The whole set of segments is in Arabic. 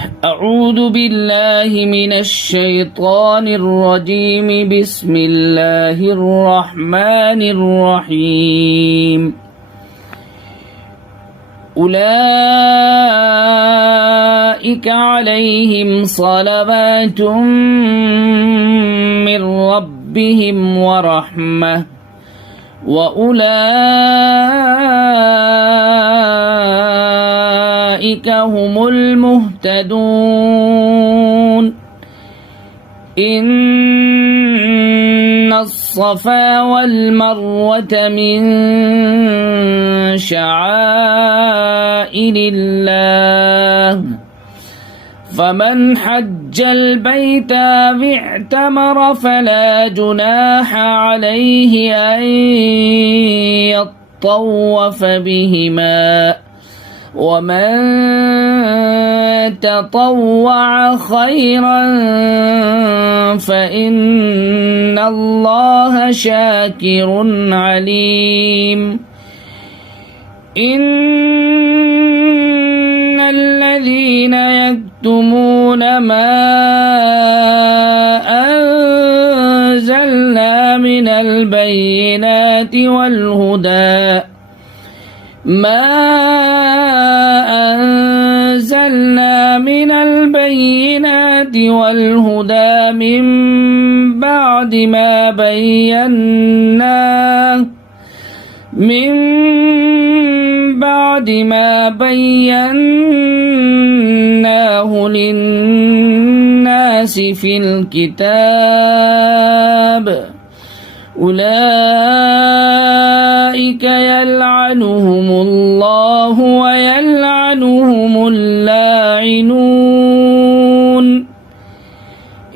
أعوذ بالله من الشيطان الرجيم. بسم الله الرحمن الرحيم. أولئك عليهم صلوات من ربهم ورحمة وأولئك هم المهتدون. إن الصفا والمروة من شعائر الله، فمن حج البيت أو اعتمر فلا جناح عليه أن يطوف بهما، ومن تطوع خيرا فإن الله شاكر عليم. إن الذين يكتمون ما أنزلنا من البينات والهدى من بعد ما بيناه للناس في الكتاب، أولئك يلعنهم الله ويلعنهم اللاعنون،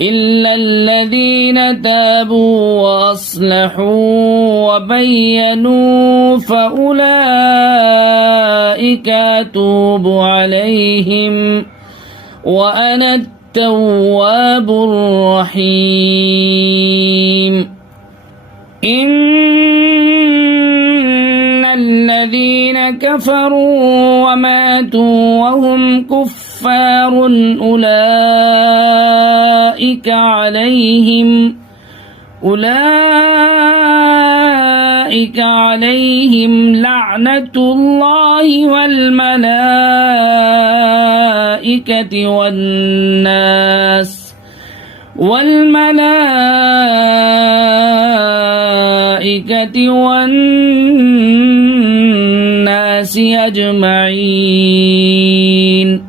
إلا الذين تابوا وأصلحوا وبينوا فأولئك أتوب عليهم وأنا التواب الرحيم. إن الذين كفروا وماتوا وهم كفار أولئك عليهم لعنة الله والملائكة والناس أجمعين.